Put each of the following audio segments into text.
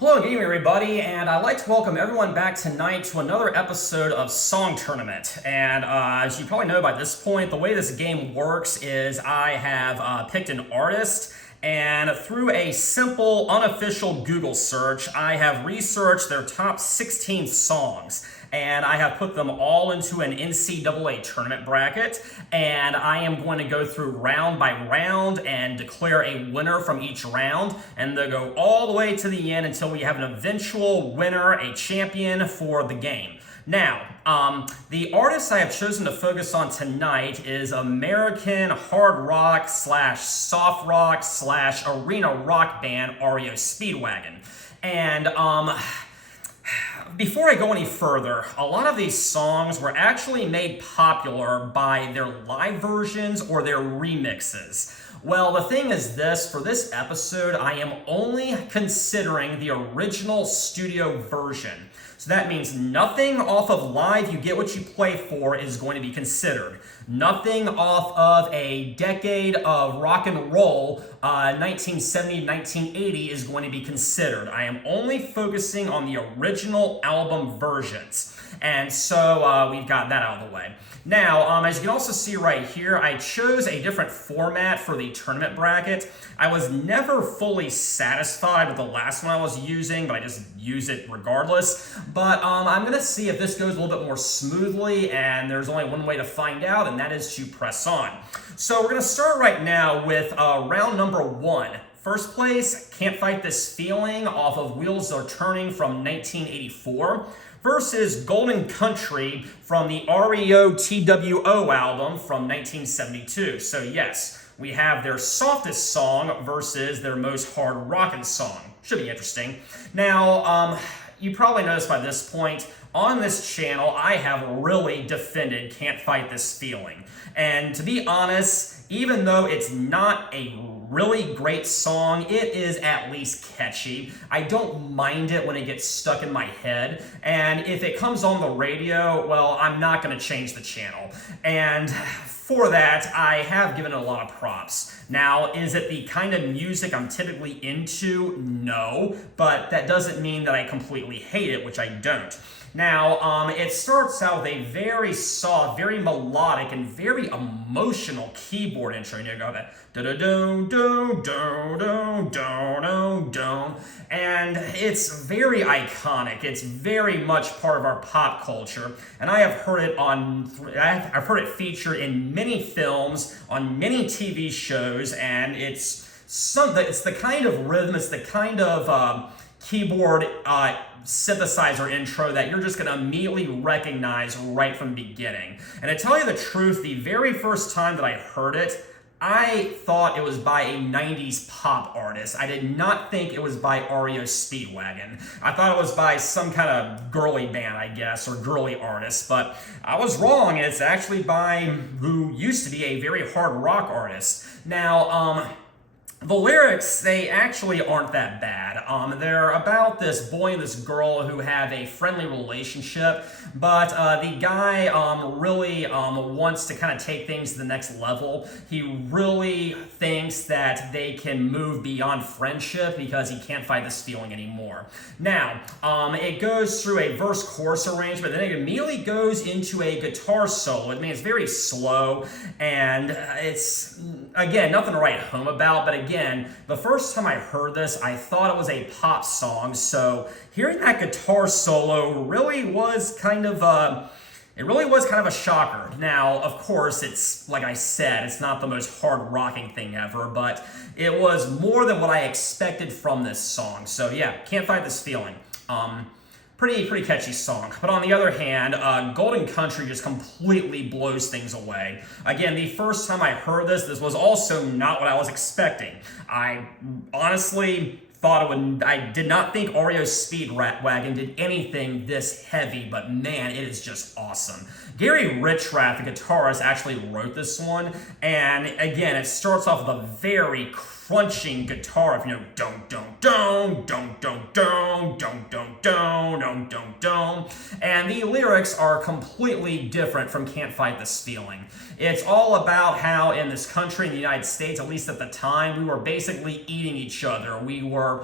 Hello again, everybody, and I'd like to welcome everyone back tonight to another episode of Song Tournament. And as you probably know by this point, the way this game works is I have picked an artist, and through a simple, unofficial Google search, I have researched their top 16 songs. And I have put them all into an NCAA tournament bracket, and I am going to go through round by round and declare a winner from each round, and they'll go all the way to the end until we have an eventual winner, a champion for the game. Now, the artist I have chosen to focus on tonight is American hard rock / soft rock / arena rock band REO Speedwagon. And, before I go any further, a lot of these songs were actually made popular by their live versions or their remixes. Well, the thing is this, for this episode, I am only considering the original studio version. So that means nothing off of Live You Get What You Play For is going to be considered. Nothing off of a decade of rock and roll, 1970 to 1980, is going to be considered. I am only focusing on the original album versions. And so we've got that out of the way. Now, as you can also see right here, I chose a different format for the tournament bracket. I was never fully satisfied with the last one I was using, but I just use it regardless. But I'm going to see if this goes a little bit more smoothly, and there's only one way to find out, and that is to press on. So we're going to start right now with round number 1. First place, Can't Fight This Feeling off of Wheels Are Turning from 1984 versus Golden Country from the REO TWO album from 1972. So yes, we have their softest song versus their most hard rockin' song. Should be interesting. Now, you probably noticed by this point, on this channel, I have really defended Can't Fight This Feeling. And to be honest, even though it's not a really great song, it is at least catchy. I don't mind it when it gets stuck in my head. And if it comes on the radio, well, I'm not going to change the channel. And for that, I have given it a lot of props. Now, is it the kind of music I'm typically into? No, but that doesn't mean that I completely hate it, which I don't. Now, it starts out with a very soft, very melodic, and very emotional keyboard intro. You know, go that and it's very iconic. It's very much part of our pop culture, and I have heard it I've heard it featured in many films, on many TV shows, and it's the kind of rhythm, it's the kind of keyboard synthesizer intro that you're just going to immediately recognize right from the beginning. And to tell you the truth, the very first time that I heard it, I thought it was by a 90s pop artist. I did not think it was by REO Speedwagon. I thought it was by some kind of girly band, I guess, or girly artist, but I was wrong. It's actually by who used to be a very hard rock artist. Now, the lyrics, they actually aren't that bad. They're about this boy and this girl who have a friendly relationship, but the guy really wants to kind of take things to the next level. He really thinks that they can move beyond friendship because he can't fight this feeling anymore. Now, it goes through a verse-chorus arrangement, then it immediately goes into a guitar solo. I mean, it's very slow, and it's, again, nothing to write home about, but again, the first time I heard this, I thought it was a pop song, so hearing that guitar solo really was kind of a shocker. Now, of course, it's, like I said, it's not the most hard-rocking thing ever, but it was more than what I expected from this song. So yeah, Can't Fight This Feeling. Pretty catchy song. But on the other hand, Golden Country just completely blows things away. Again, the first time I heard this was also not what I was expecting. I honestly thought it would, I did not think REO Speedwagon did anything this heavy, but man, it is just awesome. Gary Richrath, the guitarist, actually wrote this one, and again, it starts off with a very crunching guitar of, don't, don't, don't, don't, don't, don't, don't, don't, don't, don't, don't, don't. And the lyrics are completely different from Can't Fight This Feeling. It's all about how in this country, in the United States, at least at the time, we were basically eating each other. We were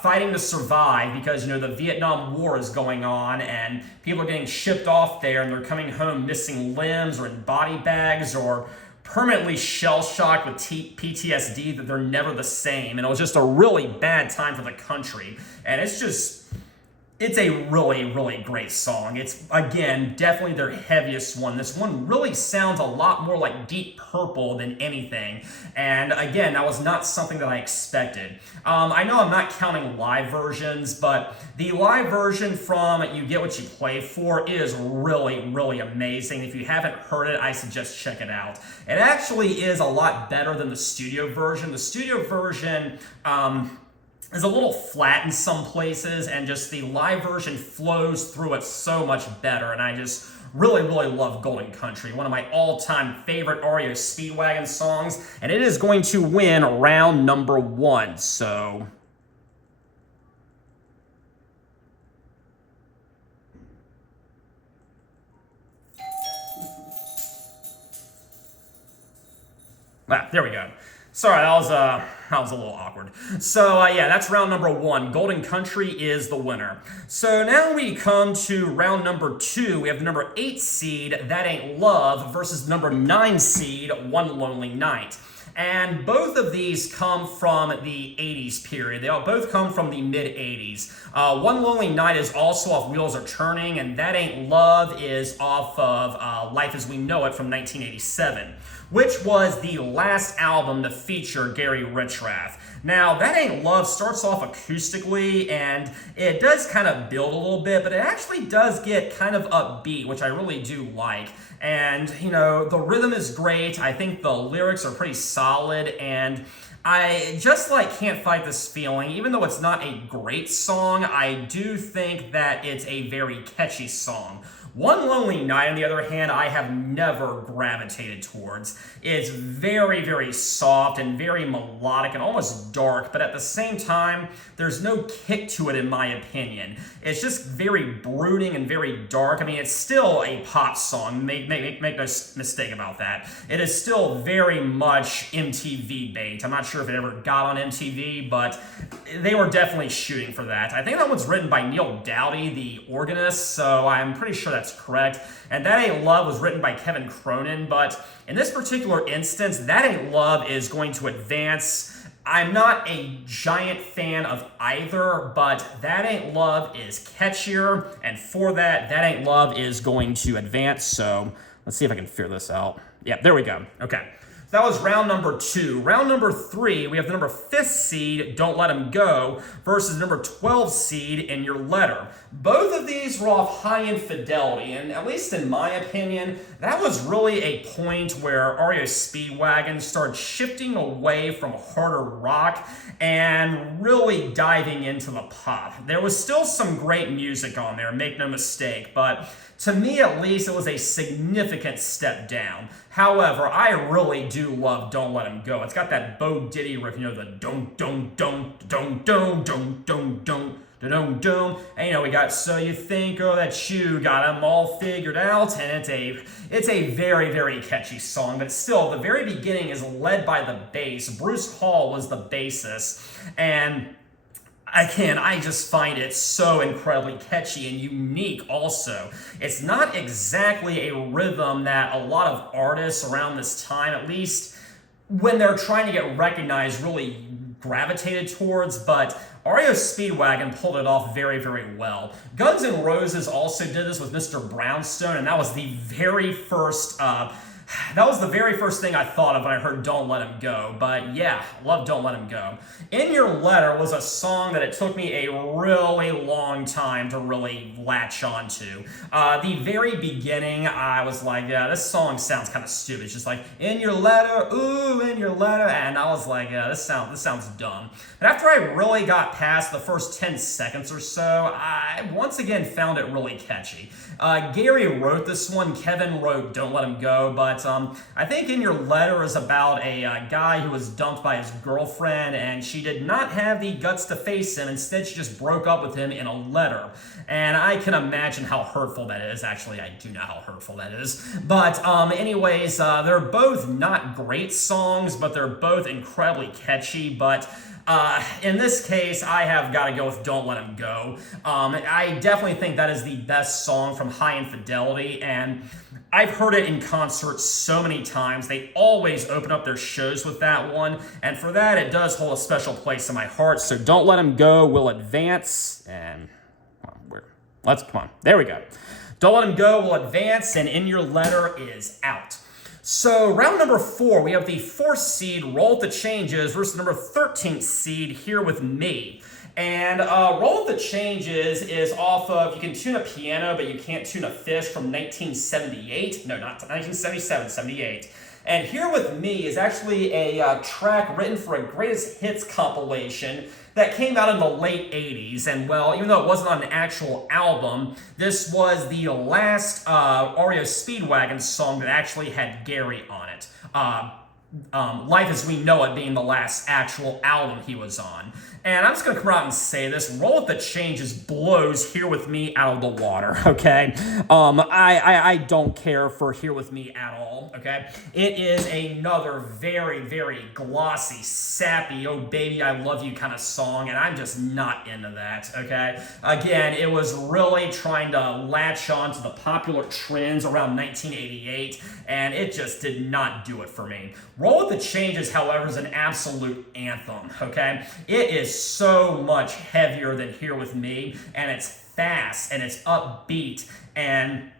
fighting to survive because, the Vietnam War is going on and people are getting shipped off there and they're coming home missing limbs or in body bags or permanently shell-shocked with PTSD that they're never the same. And it was just a really bad time for the country. And it's a really, really great song. It's, again, definitely their heaviest one. This one really sounds a lot more like Deep Purple than anything. And again, that was not something that I expected. I know I'm not counting live versions, but the live version from You Get What You Play For is really, really amazing. If you haven't heard it, I suggest check it out. It actually is a lot better than the studio version. The studio version, is a little flat in some places, and just the live version flows through it so much better, and I just really, really love Golden Country, one of my all-time favorite REO Speedwagon songs, and it is going to win round number 1, so... there we go. Sorry, that was a little awkward. So yeah, that's round number 1. Golden Country is the winner. So now we come to round number 2. We have the number 8 seed, That Ain't Love, versus the number 9 seed, One Lonely Night. And both of these come from the 80s period. They all both come from the mid-80s. One Lonely Night is also off Wheels Are Turning, and That Ain't Love is off of Life as We Know It from 1987, which was the last album to feature Gary Richrath. Now, That Ain't Love starts off acoustically, and it does kind of build a little bit, but it actually does get kind of upbeat, which I really do like. And, the rhythm is great. I think the lyrics are pretty solid, and I just like Can't Fight This Feeling. Even though it's not a great song, I do think that it's a very catchy song. One Lonely Night, on the other hand, I have never gravitated towards. It's very, very soft and very melodic and almost dark, but at the same time, there's no kick to it in my opinion. It's just very brooding and very dark. I mean, it's still a pop song, make no mistake about that. It is still very much MTV bait. I'm not sure if it ever got on MTV, but they were definitely shooting for that. I think that one's written by Neil Dowdy, the organist, so I'm pretty sure that's correct. And That Ain't Love was written by Kevin Cronin, but in this particular instance, That Ain't Love is going to advance. I'm not a giant fan of either, but That Ain't Love is catchier, and for that, That Ain't Love is going to advance, so let's see if I can figure this out. Yeah, there we go. Okay. That was round number 2. Round number 3, we have the number 5th seed, Don't Let 'Em Go, versus number 12 seed, In Your Letter. Both of these were off High Infidelity, and at least in my opinion, that was really a point where REO Speedwagon started shifting away from harder rock and really diving into the pop. There was still some great music on there, make no mistake, but to me, at least, it was a significant step down. However, I really do love Don't Let 'Em Go. It's got that Bo Diddy riff, the don't, don't, don't, don't, don't, don't, don't, don't, don't. And we got So You Think That You Got 'Em All Figured Out, and it's a very, very catchy song, but still, the very beginning is led by the bass. Bruce Hall was the bassist, and I just find it so incredibly catchy and unique also. It's not exactly a rhythm that a lot of artists around this time, at least when they're trying to get recognized, really gravitated towards, but REO Speedwagon pulled it off very, very well. Guns N' Roses also did this with Mr. Brownstone, and that was the very first thing I thought of when I heard Don't Let 'Em Go. But yeah, love Don't Let 'Em Go. In Your Letter was a song that it took me a really long time to really latch onto. The very beginning, I was like, yeah, this song sounds kind of stupid. It's just like, in your letter, ooh, in your letter. And I was like, yeah, this sounds dumb. But after I really got past the first 10 seconds or so, I once again found it really catchy. Gary wrote this one, Kevin wrote Don't Let 'Em Go, but but I think In Your Letter is about a guy who was dumped by his girlfriend, and she did not have the guts to face him. Instead, she just broke up with him in a letter. And I can imagine how hurtful that is. Actually, I do know how hurtful that is. But anyways, they're both not great songs, but they're both incredibly catchy. But in this case, I have got to go with Don't Let Him Go. I definitely think that is the best song from High Infidelity, and I've heard it in concert so many times. They always open up their shows with that one, and for that, it does hold a special place in my heart. So Don't Let Him Go will advance, and come on, there we go. Don't Let Him Go will advance, and In Your Letter is out. So round number 4, we have the 4th seed, Roll With The Changes, versus number 13th seed, Here With Me. And Roll With The Changes is off of You Can Tune a Piano, But You Can't Tune a Fish from 1978. No, not 1977, 78. And Here With Me is actually a track written for a greatest hits compilation that came out in the late 80s. And well, even though it wasn't on an actual album, this was the last REO Speedwagon song that actually had Gary on it. Life as We Know It being the last actual album he was on. And I'm just going to come out and say this. Roll With The Changes blows Here With Me out of the water, okay? I don't care for Here With Me at all, okay? It is another very, very glossy, sappy, oh baby, I love you kind of song, and I'm just not into that, okay? Again, it was really trying to latch on to the popular trends around 1988, and it just did not do it for me. Roll With The Changes, however, is an absolute anthem, okay? It is so much heavier than Here With Me, and it's fast, and it's upbeat, and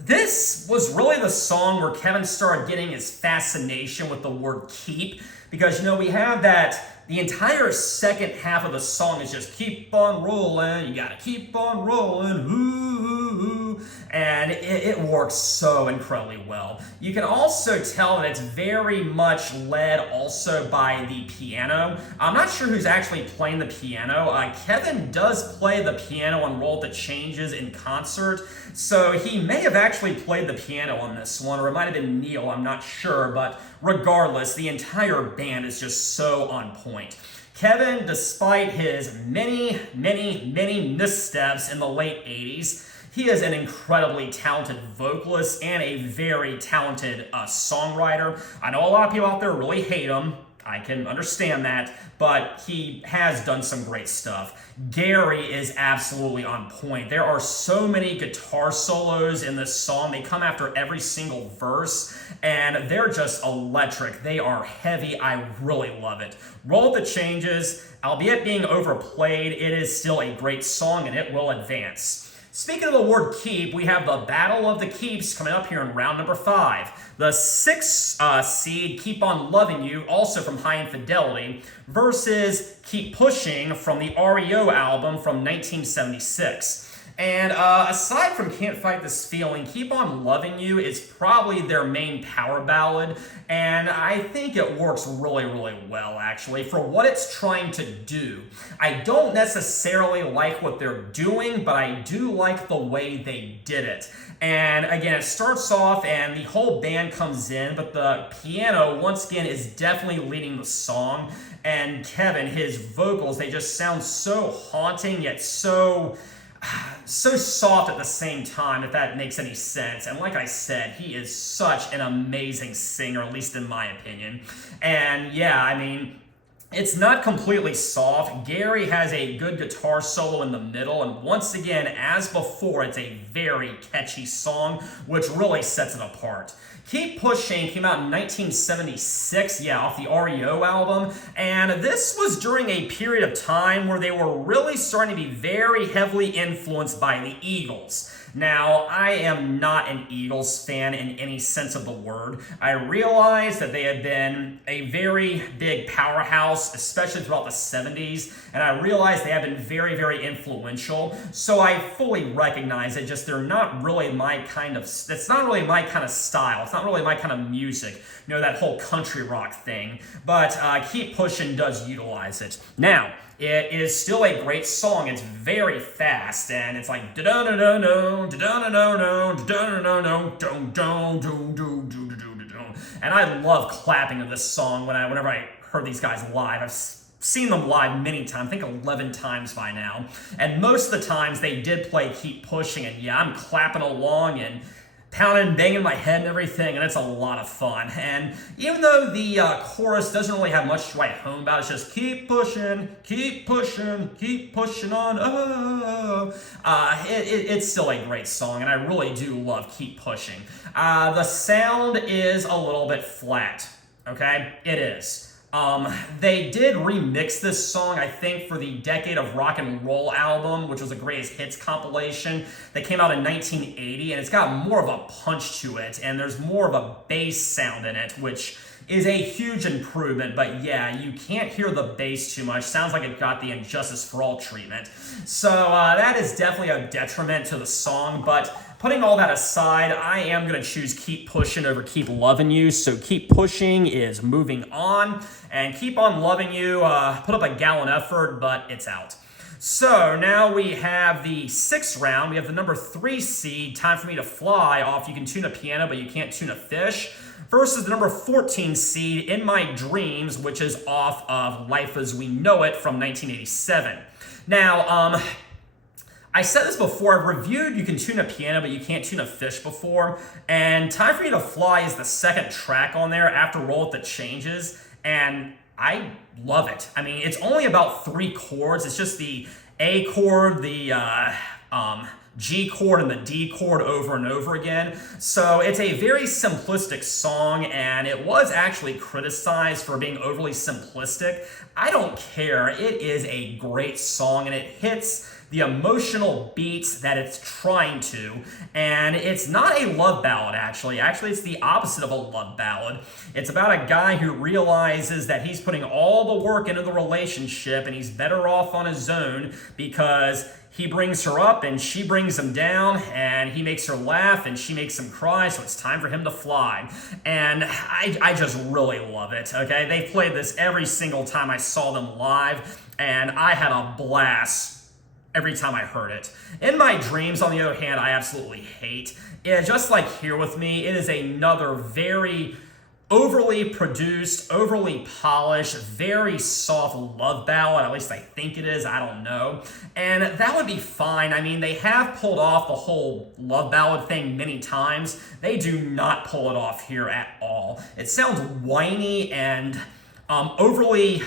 this was really the song where Kevin started getting his fascination with the word keep, because, you know, we have that, the entire second half of the song is just keep on rolling, you gotta keep on rolling, ooh, and it works so incredibly well. You can also tell that it's very much led also by the piano. I'm not sure who's actually playing the piano. Kevin does play the piano on Roll With The Changes in concert, so he may have actually played the piano on this one, or it might have been Neil, I'm not sure, but regardless, the entire band is just so on point. Kevin, despite his many missteps in the late 80s, he is an incredibly talented vocalist and a very talented songwriter. I know a lot of people out there really hate him. I can understand that, but he has done some great stuff. Gary is absolutely on point. There are so many guitar solos in this song. They come after every single verse, and they're just electric. They are heavy. I really love it. Roll With The Changes, albeit being overplayed, it is still a great song, and it will advance. Speaking of the word keep, we have the Battle of the Keeps coming up here in round number 5. The 6th seed, Keep On Loving You, also from High Infidelity, versus Keep Pushing from the REO album from 1976. And aside from Can't Fight This Feeling, Keep On Loving You is probably their main power ballad, and I think it works really, really well, actually, for what it's trying to do. I don't necessarily like what they're doing, but I do like the way they did it. And again, it starts off and the whole band comes in, but the piano, once again, is definitely leading the song. And Kevin, his vocals, they just sound so haunting, yet so soft at the same time, if that makes any sense. And like I said, he is such an amazing singer, at least in my opinion. And yeah, I mean, it's not completely soft. Gary has a good guitar solo in the middle, and once again, as before, it's a very catchy song, which really sets it apart. Keep Pushing came out in 1976, off the REO album, and this was during a period of time where they were really starting to be very heavily influenced by the Eagles. Now, I am not an Eagles fan in any sense of the word. I realize that they have been a very big powerhouse, especially throughout the 70s, and I realize they have been very, very influential, so I fully recognize it, just they're not really my kind of, it's not really my kind of style, it's not really my kind of music, you know, that whole country rock thing, but Keep Pushing does utilize it. Now, it is still a great song. It's very fast, and it's like da-da-da-da-no, da-da-da-da-no, da-da-da-da-no, da-da-da-da-no, And I love clapping to this song whenever I heard these guys live. I've seen them live many times, I think 11 times by now. And most of the times they did play Keep Pushing, and yeah, I'm clapping along and pounding, banging my head and everything, and it's a lot of fun. And even though the chorus doesn't really have much to write home about, it's just keep pushing on, oh. It's still a great song, and I really do love Keep Pushing. The sound is a little bit flat, okay? It is. They did remix this song, I think, for the Decade of Rock and Roll album, which was a greatest hits compilation that came out in 1980, and it's got more of a punch to it, and there's more of a bass sound in it, which is a huge improvement. But yeah, you can't hear the bass too much. Sounds like it got the Injustice for All treatment. So that is definitely a detriment to the song, but putting all that aside, I am going to choose Keep Pushing over Keep Loving You. So Keep Pushing is moving on, and Keep on Loving You put up a gallant effort, but it's out. So now we have the 6th round. We have the number 3 seed, Time for Me to Fly, off You Can Tune a Piano But You Can't Tune a Fish, versus the number 14 seed, In My Dreams, which is off of Life as We Know It from 1987. Now, I said this before, I've reviewed You Can Tune a Piano But You Can't Tune a Fish before, and Time for Me to Fly is the 2nd track on there after Roll With the Changes, and I love it. I mean, it's only about 3 chords. It's just the A chord, the G chord, and the D chord over and over again. So it's a very simplistic song, and it was actually criticized for being overly simplistic. I don't care. It is a great song, and it hits the emotional beats that it's trying to, and it's not a love ballad, actually. Actually, it's the opposite of a love ballad. It's about a guy who realizes that he's putting all the work into the relationship, and he's better off on his own because he brings her up and she brings him down, and he makes her laugh and she makes him cry, so it's time for him to fly. And I just really love it, okay? They played this every single time I saw them live, and I had a blast every time I heard it. In My Dreams, on the other hand, I absolutely hate. Just like Here With Me, it is another very overly produced, overly polished, very soft love ballad. At least I think it is. I don't know. And that would be fine. I mean, they have pulled off the whole love ballad thing many times. They do not pull it off here at all. It sounds whiny and overly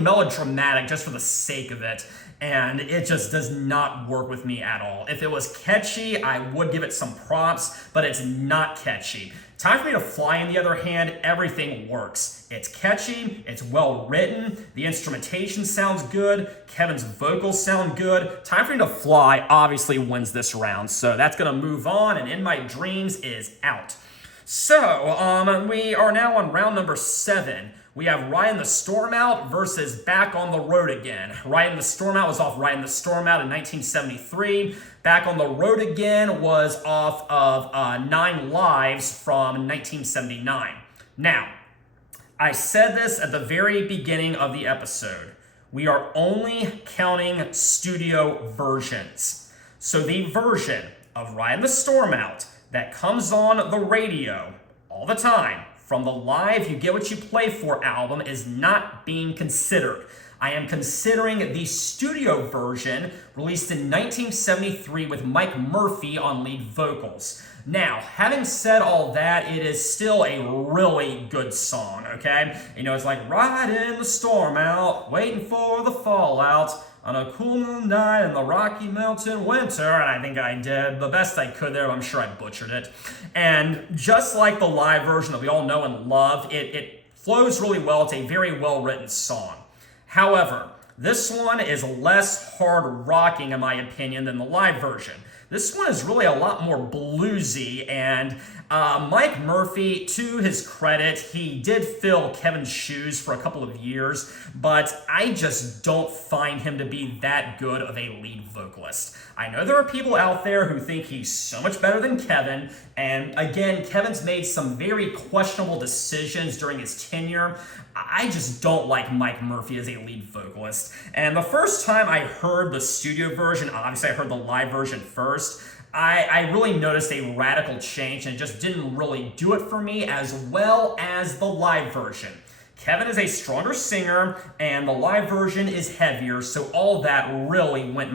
melodramatic just for the sake of it. And it just does not work with me at all. If it was catchy, I would give it some props, but it's not catchy. Time for Me to Fly, on the other hand, everything works. It's catchy, it's well written, the instrumentation sounds good, Kevin's vocals sound good. Time for Me to Fly obviously wins this round, so that's gonna move on, and In My Dreams is out. So, we are now on round number 7. We have Riding the Storm Out versus Back on the Road Again. Riding the Storm Out was off Riding the Storm Out in 1973. Back on the Road Again was off of 9 Lives from 1979. Now, I said this at the very beginning of the episode. We are only counting studio versions. So the version of Riding the Storm Out that comes on the radio all the time from the Live You Get What You Play For album is not being considered. I am considering the studio version released in 1973 with Mike Murphy on lead vocals. Now, having said all that, it is still a really good song, okay? You know, it's like riding the storm out, waiting for the fallout, on a cool night in the Rocky Mountain winter, and I think I did the best I could there, but I'm sure I butchered it. And just like the live version that we all know and love, it flows really well. It's a very well-written song. However, this one is less hard rocking, in my opinion, than the live version. This one is really a lot more bluesy, and Mike Murphy, to his credit, he did fill Kevin's shoes for a couple of years, but I just don't find him to be that good of a lead vocalist. I know there are people out there who think he's so much better than Kevin, and again, Kevin's made some very questionable decisions during his tenure. I just don't like Mike Murphy as a lead vocalist. And the first time I heard the studio version, obviously I heard the live version first, I really noticed a radical change, and it just didn't really do it for me as well as the live version. Kevin is a stronger singer, and the live version is heavier, so all that really went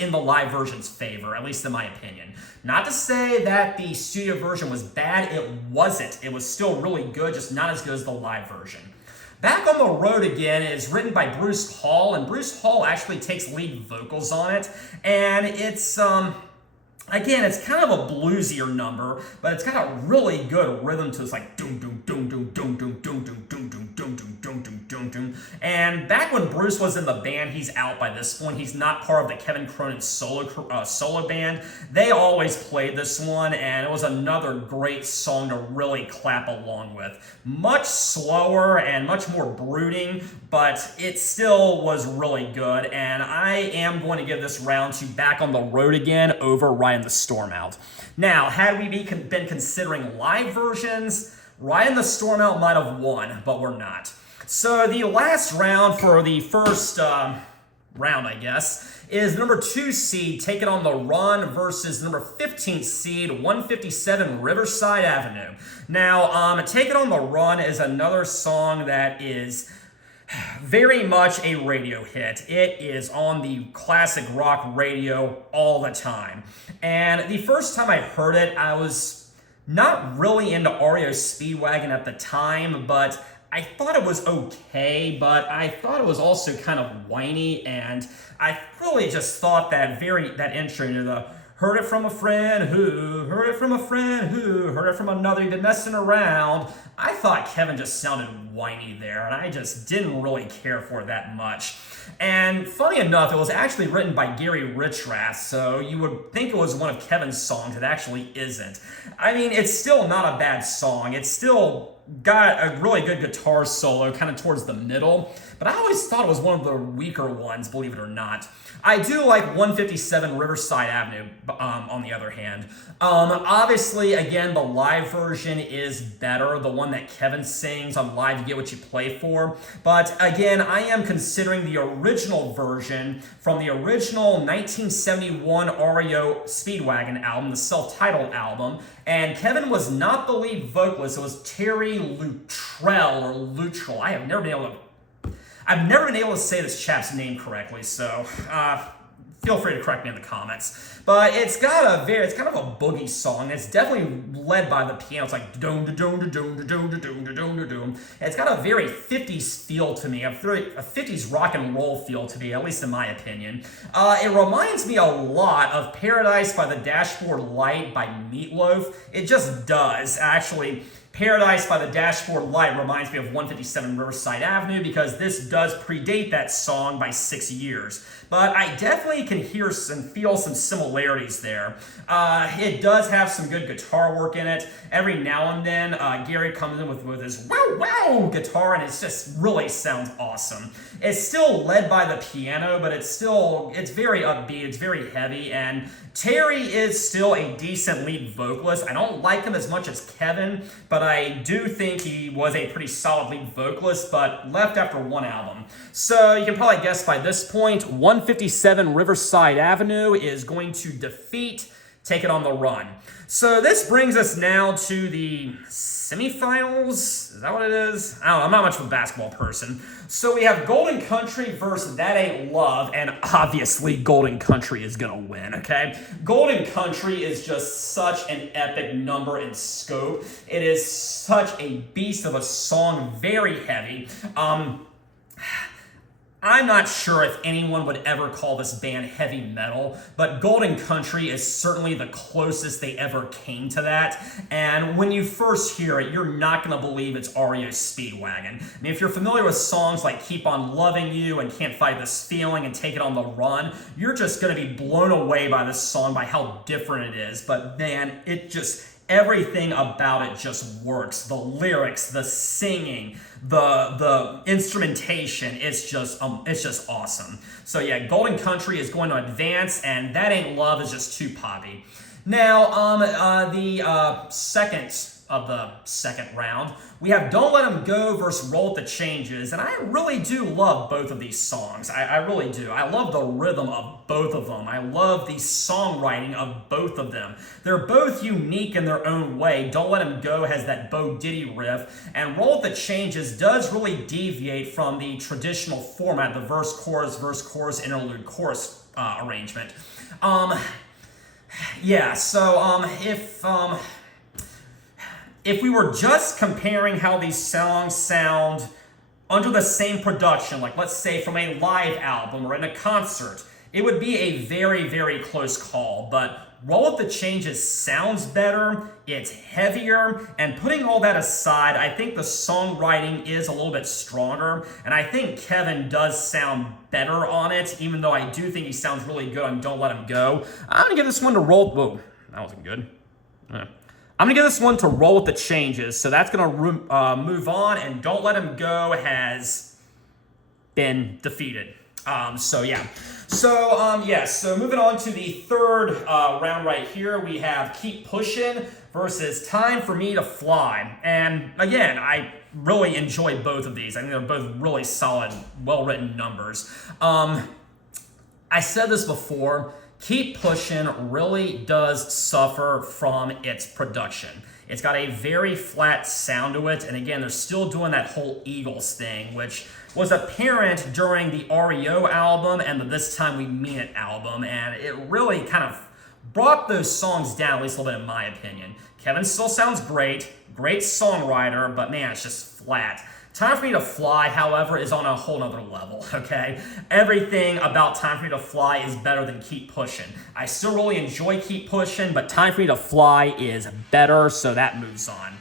in the live version's favor, at least in my opinion. Not to say that the studio version was bad, it wasn't. It was still really good, just not as good as the live version. Back on the Road Again is written by Bruce Hall, and Bruce Hall actually takes lead vocals on it, and it's again, it's kind of a bluesier number, but it's got a really good rhythm to it. It's like doom doom doom doom doom doom doom doom doom doom doom doom doom doom doom doom. And back when Bruce was in the band, he's out by this point. He's not part of the Kevin Cronin solo band. They always played this one, and it was another great song to really clap along with. Much slower and much more brooding, but it still was really good. And I am going to give this round to Back on the Road Again over Ride the Storm Out. Now, had we been considering live versions, Ride the Storm Out might have won, but we're not. So the last round for the first round, I guess, is number 2 seed Take It on the Run versus number 15 seed 157 Riverside Avenue. Now, Take It on the Run is another song that is very much a radio hit. It is on the classic rock radio all the time. And the first time I heard it, I was not really into REO Speedwagon at the time, but I thought it was okay, but I thought it was also kind of whiny, and I really just thought that intro, the heard it from a friend who, heard it from a friend who, heard it from another, you've been messing around. I thought Kevin just sounded whiny there, and I just didn't really care for it that much. And funny enough, it was actually written by Gary Richrath, so you would think it was one of Kevin's songs. It actually isn't. I mean, it's still not a bad song. It's still got a really good guitar solo kind of towards the middle, but I always thought it was one of the weaker ones, believe it or not. I do like 157 Riverside Avenue, on the other hand. Obviously, again, the live version is better, the one that Kevin sings on Live You Get What You Play For. But again, I am considering the original version from the original 1971 REO Speedwagon album, the self-titled album. And Kevin was not the lead vocalist, it was Terry Luttrell. I've never been able to say this chap's name correctly, so feel free to correct me in the comments. But it's kind of a boogie song. It's definitely led by the piano. It's like doom doom doom doom doom doom doom doom. It's got a very 50s feel to me, a 50s rock and roll feel to me, at least in my opinion. It reminds me a lot of Paradise by the Dashboard Light by Meatloaf. It just does, actually. Paradise by the Dashboard Light reminds me of 157 Riverside Avenue because this does predate that song by 6 years. But I definitely can hear and feel some similarities there. It does have some good guitar work in it. Every now and then, Gary comes in with his wow wow guitar, and it just really sounds awesome. It's still led by the piano, but it's very upbeat, it's very heavy, and Terry is still a decent lead vocalist. I don't like him as much as Kevin, but I do think he was a pretty solid lead vocalist, but left after one album. So you can probably guess by this point, 157 Riverside Avenue is going to defeat Take It on the Run. So this brings us now to the semifinals. Is that what it is? I don't know. I'm not much of a basketball person. So we have Golden Country versus That Ain't Love, and obviously Golden Country is going to win, okay? Golden Country is just such an epic number in scope. It is such a beast of a song, very heavy. I'm not sure if anyone would ever call this band heavy metal, but Golden Country is certainly the closest they ever came to that. And when you first hear it, you're not going to believe it's REO Speedwagon. I mean, if you're familiar with songs like Keep On Loving You and Can't Fight This Feeling and Take It on the Run, you're just going to be blown away by this song, by how different it is. But man, everything about it just works. The lyrics, the singing, the instrumentation, it's just awesome. So yeah, Golden Country is going to advance, and That Ain't Love is just too poppy. Now, the second of the second round. We have Don't Let 'Em Go versus Roll With The Changes, and I really do love both of these songs. I really do. I love the rhythm of both of them. I love the songwriting of both of them. They're both unique in their own way. Don't Let 'Em Go has that Bo Diddy riff, and Roll With The Changes does really deviate from the traditional format, the verse, chorus, interlude, chorus arrangement. Yeah, so if we were just comparing how these songs sound under the same production, like let's say from a live album or in a concert, it would be a very, very close call. But Roll With The Changes sounds better, it's heavier, and putting all that aside, I think the songwriting is a little bit stronger, and I think Kevin does sound better on it, even though I do think he sounds really good on Don't Let 'Em Go. I'm gonna give this one to Whoa, that wasn't good. I'm gonna give this one to Roll With The Changes, so that's gonna move on, and Don't Let 'Em Go has been defeated. So moving on to the third round right here, we have Keep Pushing versus Time For Me To Fly. And again, I really enjoy both of these. I think they're both really solid, well-written numbers. I said this before, Keep Pushing really does suffer from its production. It's got a very flat sound to it, and again, they're still doing that whole Eagles thing, which was apparent during the REO album and the This Time We Mean It album, and it really kind of brought those songs down, at least a little bit in my opinion. Kevin still sounds great songwriter, but man, it's just flat. Time For Me To Fly, however, is on a whole nother level, okay? Everything about Time For Me To Fly is better than Keep Pushing. I still really enjoy Keep Pushing, but Time For Me To Fly is better, so that moves on.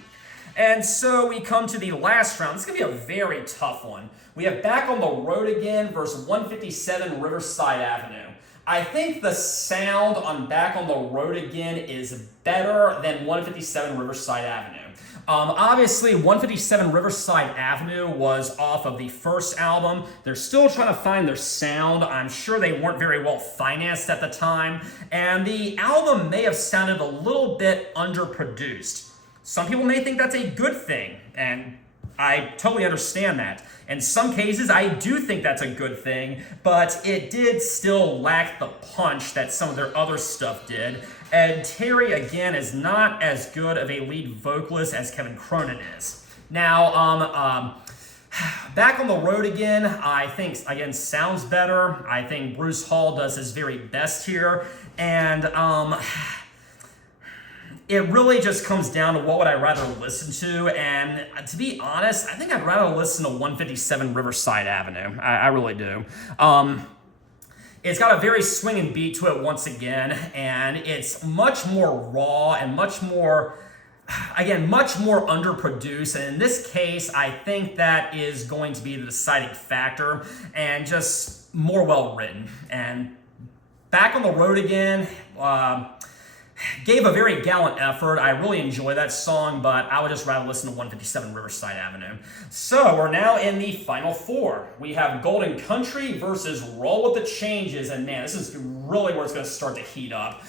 And so we come to the last round. This is going to be a very tough one. We have Back on the Road Again versus 157 Riverside Avenue. I think the sound on Back on the Road Again is better than 157 Riverside Avenue. Obviously, 157 Riverside Avenue was off of the first album. They're still trying to find their sound. I'm sure they weren't very well financed at the time, and the album may have sounded a little bit underproduced. Some people may think that's a good thing, and I totally understand that. In some cases, I do think that's a good thing, but it did still lack the punch that some of their other stuff did. And Terry, again, is not as good of a lead vocalist as Kevin Cronin is. Now, Back on the Road Again, I think, again, sounds better. I think Bruce Hall does his very best here. And it really just comes down to what would I rather listen to, and to be honest, I think I'd rather listen to 157 Riverside Avenue. I really do. It's got a very swinging beat to it once again, and it's much more raw and much more underproduced. And in this case, I think that is going to be the deciding factor, and just more well written. And Back on the Road Again, gave a very gallant effort. I really enjoy that song, but I would just rather listen to 157 Riverside Avenue. So we're now in the final four. We have Golden Country versus Roll With The Changes, and man, this is really where it's going to start to heat up.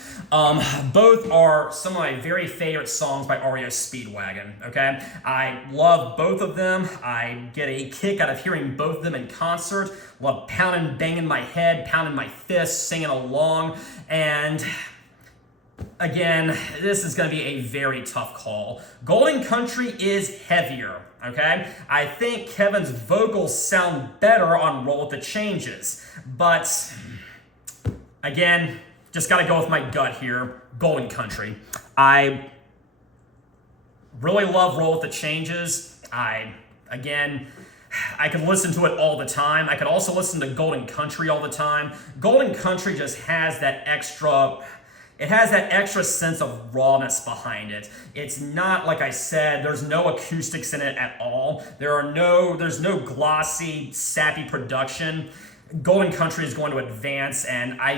Both are some of my very favorite songs by REO Speedwagon, okay? I love both of them. I get a kick out of hearing both of them in concert. Love pounding, banging my head, pounding my fists, singing along, and again, this is going to be a very tough call. Golden Country is heavier, okay? I think Kevin's vocals sound better on Roll With The Changes, but again, just got to go with my gut here. Golden Country. I really love Roll With The Changes. I could listen to it all the time. I could also listen to Golden Country all the time. Golden Country just has that extra... It has that extra sense of rawness behind it. It's not, like I said, there's no acoustics in it at all. There's no glossy, sappy production. Golden Country is going to advance, and I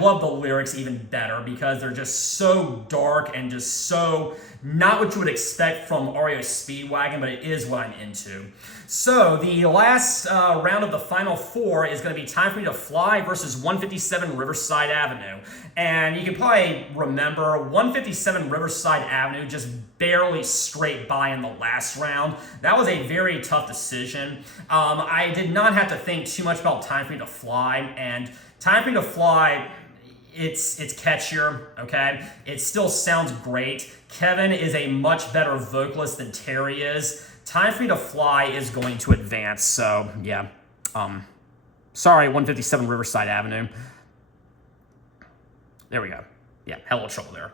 love the lyrics even better because they're just so dark and just so not what you would expect from REO Speedwagon, but it is what I'm into. So the last round of the final four is going to be Time for Me to Fly versus 157 Riverside Avenue. And you can probably remember 157 Riverside Avenue just barely scraped by in the last round. That was a very tough decision. I did not have to think too much about Time for Me to Fly, and Time for Me to Fly, it's catchier, okay? It still sounds great. Kevin is a much better vocalist than Terry is. Time for Me to Fly is going to advance, so yeah. Sorry, 157 Riverside Avenue. There we go. Yeah, hell of trouble there.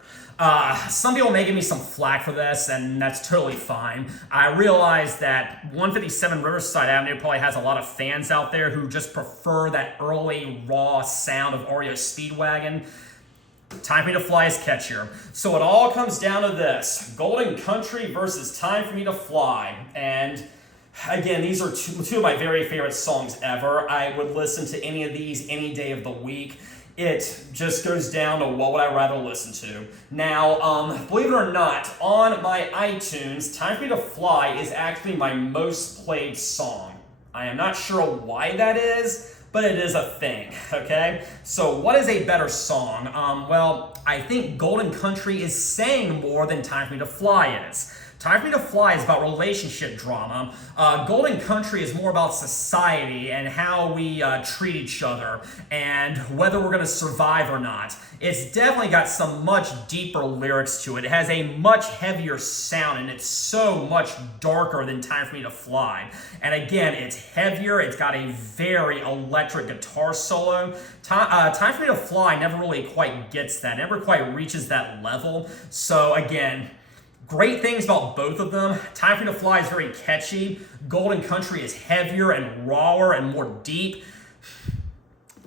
Some people may give me some flack for this, and that's totally fine. I realize that 157 Riverside Avenue probably has a lot of fans out there who just prefer that early, raw sound of REO Speedwagon. Time for Me to Fly is catchier. So it all comes down to this. Golden Country versus Time for Me to Fly. And again, these are two of my very favorite songs ever. I would listen to any of these any day of the week. It just goes down to what would I rather listen to. Now, believe it or not, on my iTunes, Time for Me to Fly is actually my most played song. I am not sure why that is, but it is a thing, okay? So what is a better song? Well, I think Golden Country is saying more than Time for Me to Fly is. Time for Me to Fly is about relationship drama. Golden Country is more about society and how we treat each other and whether we're going to survive or not. It's definitely got some much deeper lyrics to it. It has a much heavier sound, and it's so much darker than Time for Me to Fly. And again, it's heavier. It's got a very electric guitar solo. Time for Me to Fly never really quite gets that, never quite reaches that level. So again, great things about both of them. Time for Me to Fly is very catchy. Golden Country is heavier and rawer and more deep.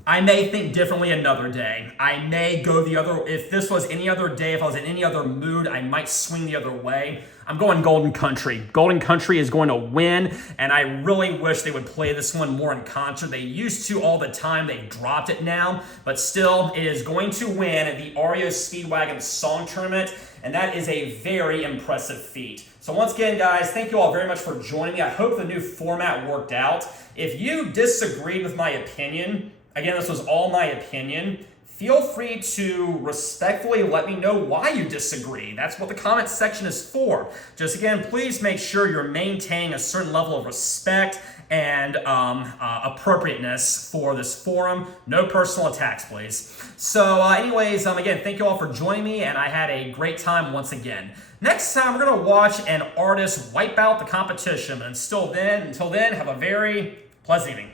I may think differently another day. I may go the other, if this was any other day, if I was in any other mood, I might swing the other way. I'm going Golden Country. Golden Country is going to win, and I really wish they would play this one more in concert. They used to all the time. They've dropped it now, but still, it is going to win at the REO Speedwagon Song Tournament, and that is a very impressive feat. So once again, guys, thank you all very much for joining me. I hope the new format worked out. If you disagreed with my opinion, again, this was all my opinion, feel free to respectfully let me know why you disagree. That's what the comment section is for. Just again, please make sure you're maintaining a certain level of respect and appropriateness for this forum. No personal attacks, please. So anyways, again, thank you all for joining me, and I had a great time once again. Next time, we're going to watch an artist wipe out the competition. But until then, have a very pleasant evening.